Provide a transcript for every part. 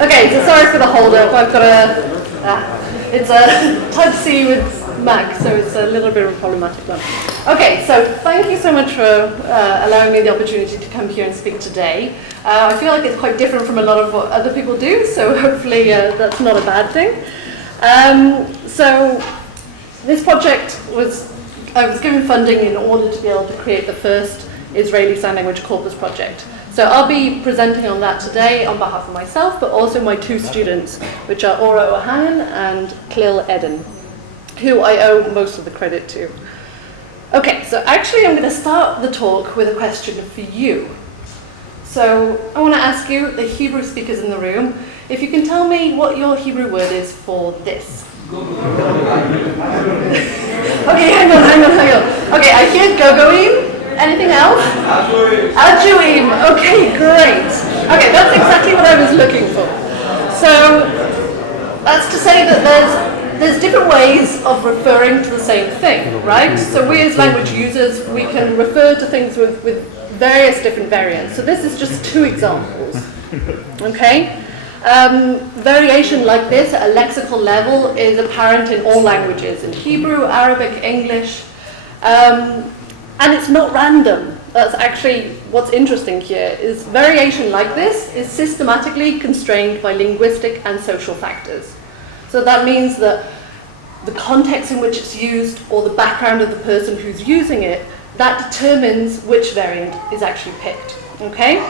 Okay, so sorry for the hold-up. I've got it's a Type C with Mac, so it's a little bit of a problematic one. Okay, so thank you so much for allowing me the opportunity to come here and speak today. I feel like it's quite different from a lot of what other people do, so hopefully that's not a bad thing. So this project I was given funding in order to be able to create the first Israeli Sign Language Corpus project. So I'll be presenting on that today on behalf of myself, but also my two students, which are Ora Ohanan and Klil Eden, who I owe most of the credit to. Okay, so actually I'm going to start the talk with a question for you. So I want to ask you, the Hebrew speakers in the room, if you can tell me what your Hebrew word is for this. Okay, hang on. Okay, I hear gogoim. Anything else? Ajuim. Okay, great. Okay, that's exactly what I was looking for. So that's to say that there's different ways of referring to the same thing, right? So we as language users, we can refer to things with various different variants. So this is just two examples. Okay? Variation like this at a lexical level is apparent in all languages, in Hebrew, Arabic, English. And it's not random. That's actually what's interesting here, is variation like this is systematically constrained by linguistic and social factors. So that means that the context in which it's used or the background of the person who's using it, that determines which variant is actually picked. Okay?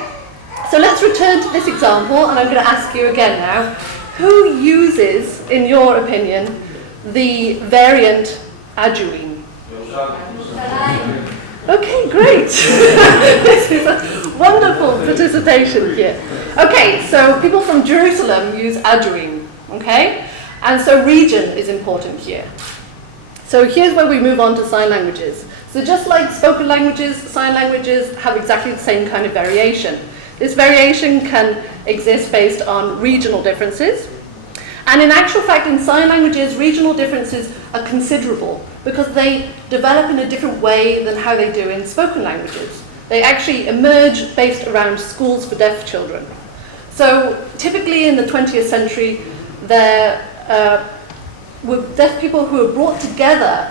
So let's return to this example, and I'm going to ask you again now, who uses, in your opinion, the variant ajuim? Okay, great. This is a wonderful participation here. Okay, so people from Jerusalem use ajuim, okay? And so region is important here. So here's where we move on to sign languages. So just like spoken languages, sign languages have exactly the same kind of variation. This variation can exist based on regional differences. And in actual fact, in sign languages, regional differences are considerable because they develop in a different way than how they do in spoken languages. They actually emerge based around schools for deaf children. So typically in the 20th century, there were deaf people who were brought together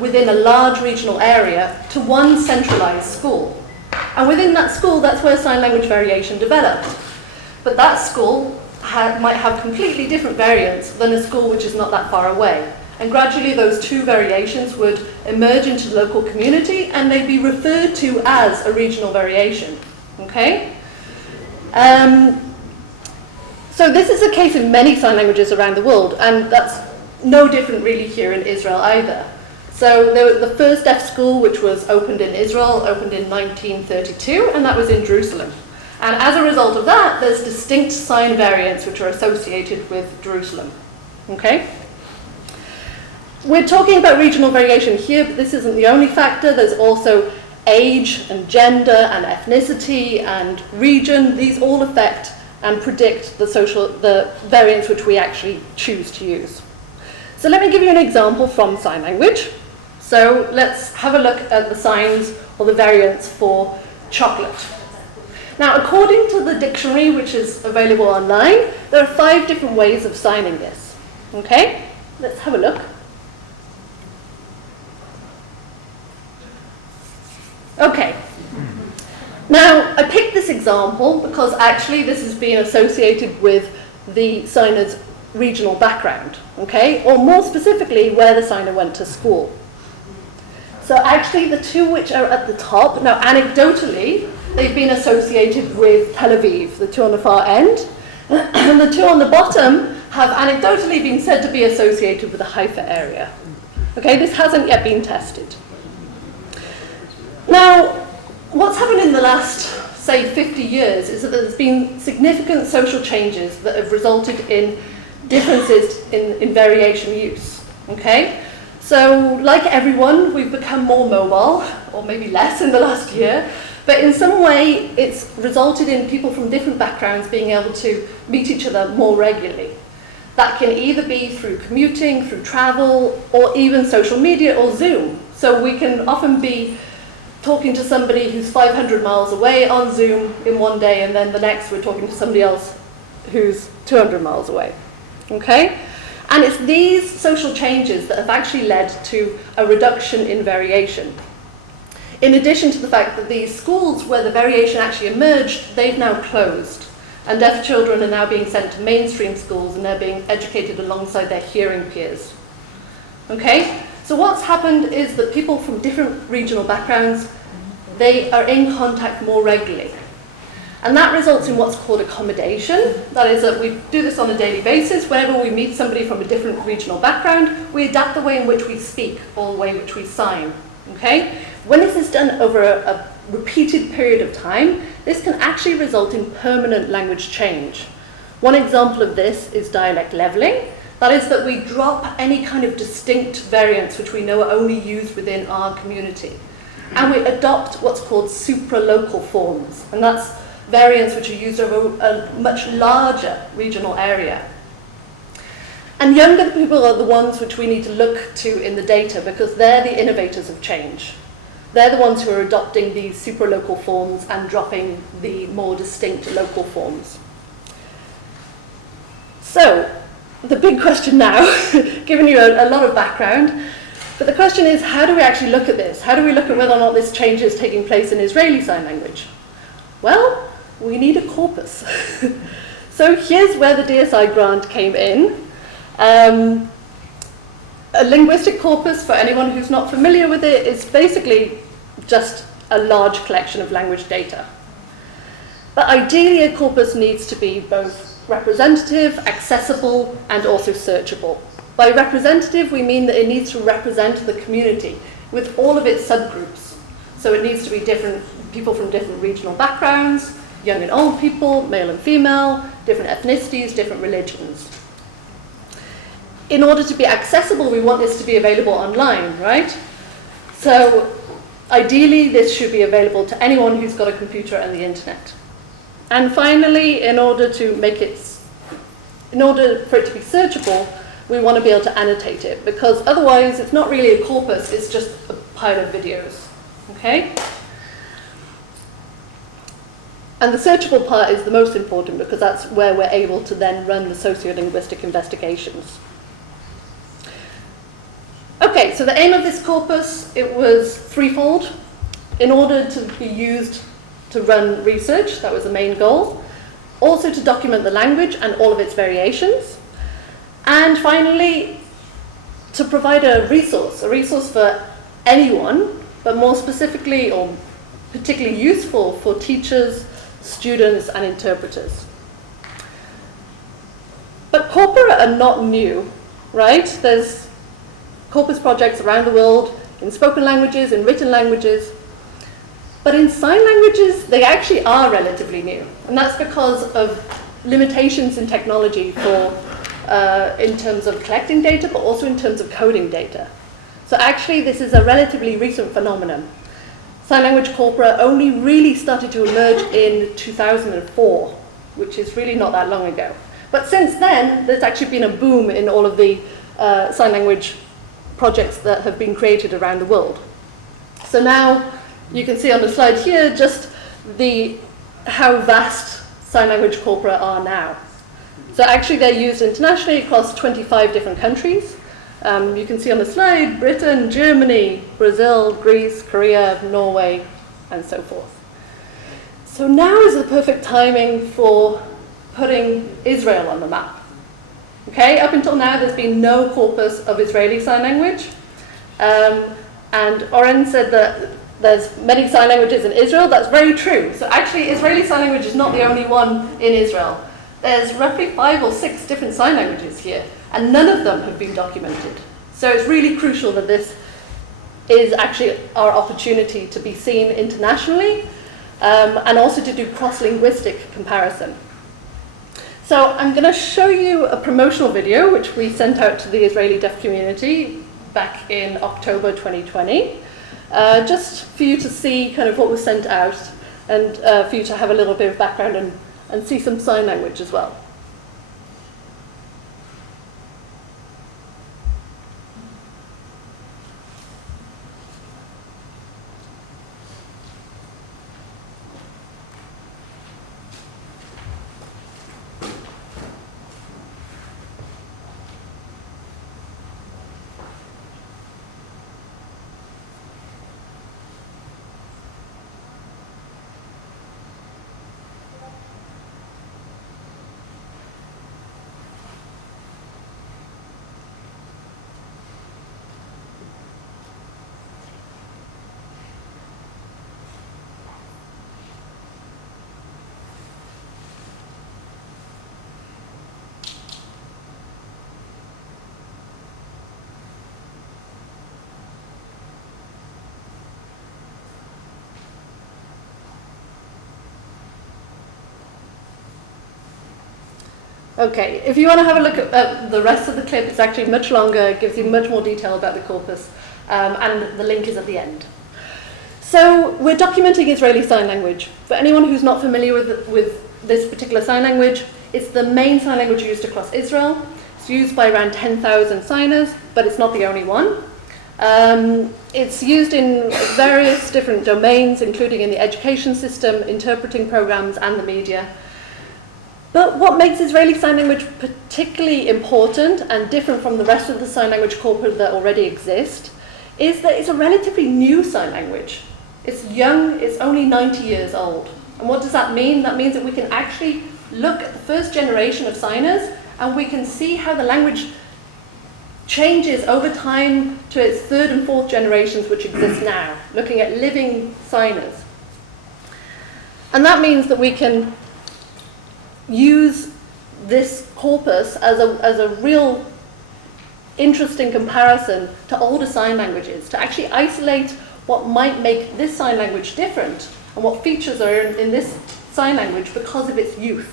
within a large regional area to one centralized school. And within that school, that's where sign language variation developed. But that school might have completely different variants than a school which is not that far away. And gradually those two variations would emerge into the local community and they'd be referred to as a regional variation. Okay? So this is the case in many sign languages around the world, and that's no different really here in Israel either. So the first deaf school, which was opened in Israel, opened in 1932, and that was in Jerusalem. And as a result of that, there's distinct sign variants which are associated with Jerusalem. Okay? We're talking about regional variation here, but this isn't the only factor. There's also age and gender and ethnicity and region. These all affect and predict the variants which we actually choose to use. So let me give you an example from sign language. So let's have a look at the signs or the variants for chocolate. Now, according to the dictionary, which is available online, there are 5 different ways of signing this. Okay? Let's have a look. Okay. Now, I picked this example because actually this has been associated with the signer's regional background, okay? Or more specifically, where the signer went to school. So actually the two which are at the top, now anecdotally, they've been associated with Tel Aviv, the two on the far end. And the two on the bottom have anecdotally been said to be associated with the Haifa area. Okay, this hasn't yet been tested. Now, what's happened in the last, say, 50 years is that there's been significant social changes that have resulted in differences in variation use. Okay? So, like everyone, we've become more mobile, or maybe less in the last year, but in some way it's resulted in people from different backgrounds being able to meet each other more regularly. That can either be through commuting, through travel, or even social media or Zoom. So we can often be talking to somebody who's 500 miles away on Zoom in one day, and then the next we're talking to somebody else who's 200 miles away. Okay? And it's these social changes that have actually led to a reduction in variation. In addition to the fact that these schools where the variation actually emerged, they've now closed. And deaf children are now being sent to mainstream schools and they're being educated alongside their hearing peers. Okay? So what's happened is that people from different regional backgrounds, they are in contact more regularly. And that results in what's called accommodation. That is that we do this on a daily basis. Whenever we meet somebody from a different regional background, we adapt the way in which we speak or the way in which we sign. Okay? When this is done over a repeated period of time, this can actually result in permanent language change. One example of this is dialect leveling. That is that we drop any kind of distinct variants which we know are only used within our community. And we adopt what's called supralocal forms. And that's variants which are used over a much larger regional area. And younger people are the ones which we need to look to in the data because they're the innovators of change. They're the ones who are adopting these supralocal forms and dropping the more distinct local forms. So, the big question now, giving you a lot of background, but the question is, how do we actually look at this? How do we look at whether or not this change is taking place in Israeli Sign Language? Well, we need a corpus. So here's where the DSI grant came in. A linguistic corpus, for anyone who's not familiar with it, is basically just a large collection of language data. But ideally, a corpus needs to be both representative, accessible, and also searchable. By representative, we mean that it needs to represent the community with all of its subgroups. So it needs to be different people from different regional backgrounds, young and old people, male and female, different ethnicities, different religions. In order to be accessible, we want this to be available online, right? So ideally, this should be available to anyone who's got a computer and the internet. And finally, in order for it to be searchable, we want to be able to annotate it, because otherwise it's not really a corpus, it's just a pile of videos. Okay? And the searchable part is the most important because that's where we're able to then run the sociolinguistic investigations. Okay, so the aim of this corpus, it was threefold. In order to be used to run research, that was the main goal. Also to document the language and all of its variations. And finally, to provide a resource for anyone, but more specifically or particularly useful for teachers, students, and interpreters. But corpora are not new, right? There's corpus projects around the world in spoken languages, in written languages. But in sign languages, they actually are relatively new. And that's because of limitations in technology in terms of collecting data, but also in terms of coding data. So actually, this is a relatively recent phenomenon. Sign language corpora only really started to emerge in 2004, which is really not that long ago. But since then, there's actually been a boom in all of the sign language projects that have been created around the world. So now, you can see on the slide here just how vast sign language corpora are now. So actually they're used internationally across 25 different countries. You can see on the slide Britain, Germany, Brazil, Greece, Korea, Norway, and so forth. So now is the perfect timing for putting Israel on the map. Okay, up until now there's been no corpus of Israeli Sign Language. And Oren said that there's many sign languages in Israel. That's very true. So actually, Israeli Sign Language is not the only one in Israel. There's roughly 5 or 6 different sign languages here, and none of them have been documented. So it's really crucial that this is actually our opportunity to be seen internationally, and also to do cross-linguistic comparison. So I'm going to show you a promotional video which we sent out to the Israeli deaf community back in October 2020. Just for you to see kind of what was sent out, and for you to have a little bit of background and see some sign language as well. Okay, if you want to have a look at the rest of the clip, it's actually much longer, it gives you much more detail about the corpus, and the link is at the end. So we're documenting Israeli Sign Language. For anyone who's not familiar with this particular sign language, it's the main sign language used across Israel. It's used by around 10,000 signers, but it's not the only one. It's used in various different domains, including in the education system, interpreting programs, and the media. But what makes Israeli Sign Language particularly important and different from the rest of the sign language corpus that already exist is that it's a relatively new sign language. It's young, it's only 90 years old. And what does that mean? That means that we can actually look at the first generation of signers and we can see how the language changes over time to its third and fourth generations which exist now, looking at living signers. And that means that we can use this corpus as a real interesting comparison to older sign languages, to actually isolate what might make this sign language different and what features are in this sign language because of its youth.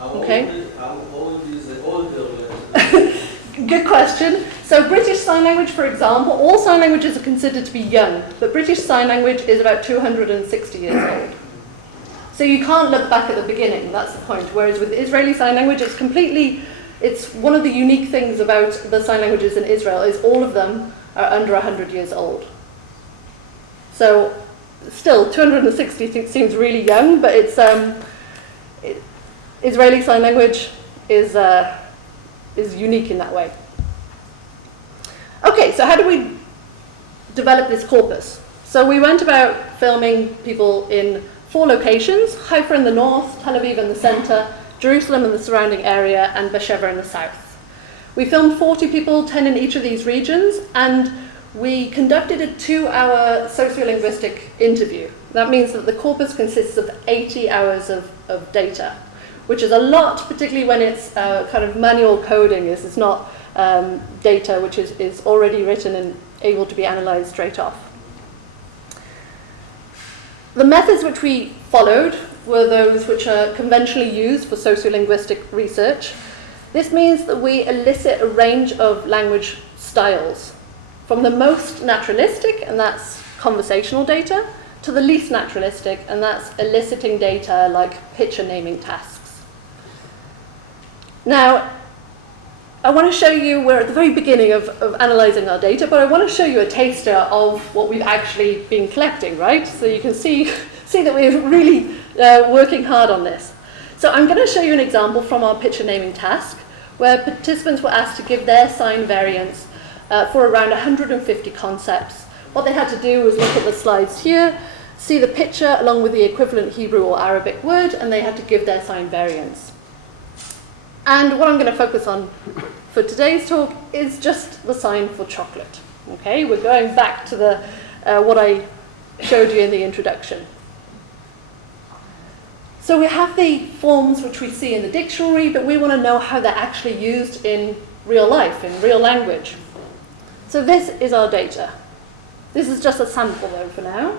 Okay? How old is the older language? Good question. So British Sign Language, for example, all sign languages are considered to be young, but British Sign Language is about 260 years old. So you can't look back at the beginning, that's the point. Whereas with Israeli Sign Language, it's one of the unique things about the sign languages in Israel is all of them are under 100 years old. So still, 260 seems really young, but Israeli Sign Language is unique in that way. Okay, so how do we develop this corpus? So we went about filming people in 4 locations: Haifa in the north, Tel Aviv in the center, Jerusalem in the surrounding area, and Beersheba in the south. We filmed 40 people, 10 in each of these regions, and we conducted a 2-hour sociolinguistic interview. That means that the corpus consists of 80 hours of data, which is a lot, particularly when it's kind of manual coding. It's not data which is already written and able to be analyzed straight off. The methods which we followed were those which are conventionally used for sociolinguistic research. This means that we elicit a range of language styles, from the most naturalistic, and that's conversational data, to the least naturalistic, and that's eliciting data like picture naming tasks. Now, I want to show you, we're at the very beginning of analysing our data, but I want to show you a taster of what we've actually been collecting, right? So you can see that we're really working hard on this. So I'm going to show you an example from our picture naming task, where participants were asked to give their sign variants for around 150 concepts. What they had to do was look at the slides here, see the picture along with the equivalent Hebrew or Arabic word, and they had to give their sign variants. And what I'm going to focus on for today's talk is just the sign for chocolate. Okay, we're going back to the what I showed you in the introduction. So we have the forms which we see in the dictionary, but we want to know how they're actually used in real life, in real language. So this is our data. This is just a sample though for now.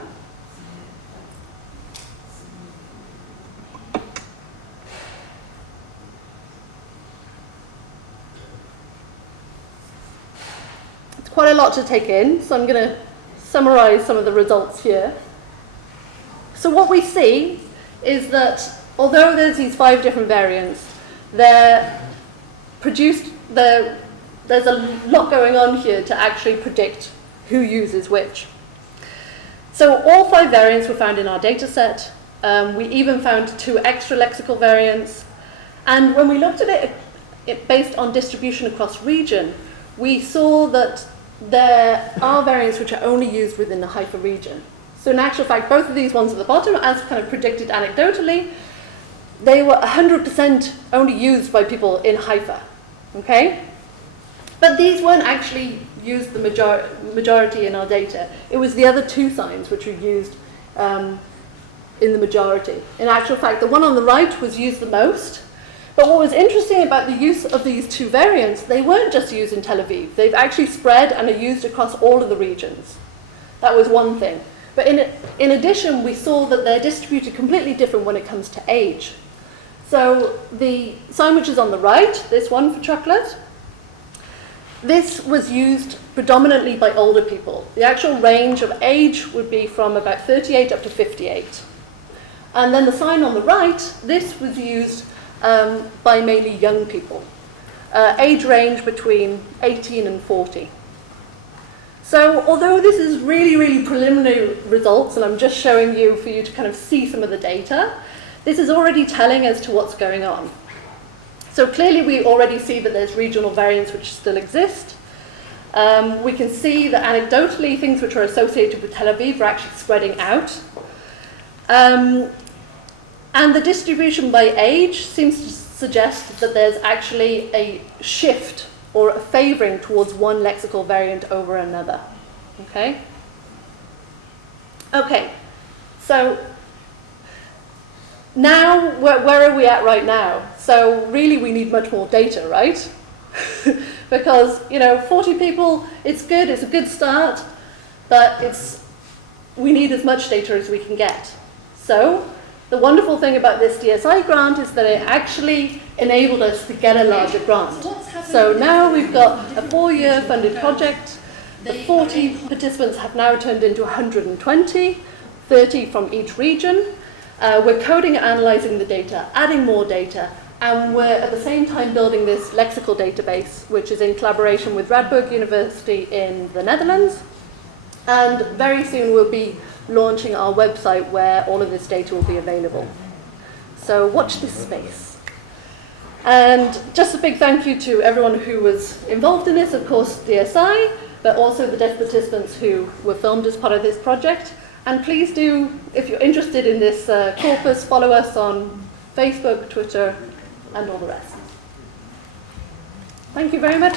Quite a lot to take in, so I'm going to summarize some of the results here. So what we see is that although there's these 5 different variants, there's a lot going on here to actually predict who uses which. So all 5 variants were found in our data set. We even found 2 extra lexical variants. And when we looked at it based on distribution across region, we saw that there are variants which are only used within the Haifa region. So in actual fact, both of these ones at the bottom, as kind of predicted anecdotally, they were 100% only used by people in Haifa. Okay? But these weren't actually used the majority in our data. It was the other 2 signs which were used in the majority. In actual fact, the one on the right was used the most. But what was interesting about the use of these 2 variants, they weren't just used in Tel Aviv. They've actually spread and are used across all of the regions. That was one thing. But in addition, we saw that they're distributed completely different when it comes to age. So the sign which is on the right, this one for chocolate, this was used predominantly by older people. The actual range of age would be from about 38 up to 58. And then the sign on the right, this was used by mainly young people. Age range between 18 and 40. So although this is really, really preliminary results, and I'm just showing you for you to kind of see some of the data, this is already telling as to what's going on. So clearly we already see that there's regional variants which still exist. We can see that anecdotally things which are associated with Tel Aviv are actually spreading out. And the distribution by age seems to suggest that there's actually a shift or a favouring towards one lexical variant over another. Okay? Okay, so now, where are we at right now? So really we need much more data, right? Because, 40 people, it's good, it's a good start, but we need as much data as we can get. So the wonderful thing about this DSI grant is that it actually enabled us to get a larger grant. So now we've got a 4-year funded project. The 40 participants have now turned into 120, 30 from each region. We're coding and analysing the data, adding more data, and we're at the same time building this lexical database, which is in collaboration with Radboud University in the Netherlands. And very soon we'll be launching our website where all of this data will be available. So watch this space. And just a big thank you to everyone who was involved in this, of course DSI, but also the deaf participants who were filmed as part of this project. And please do, if you're interested in this corpus, follow us on Facebook, Twitter, and all the rest. Thank you very much.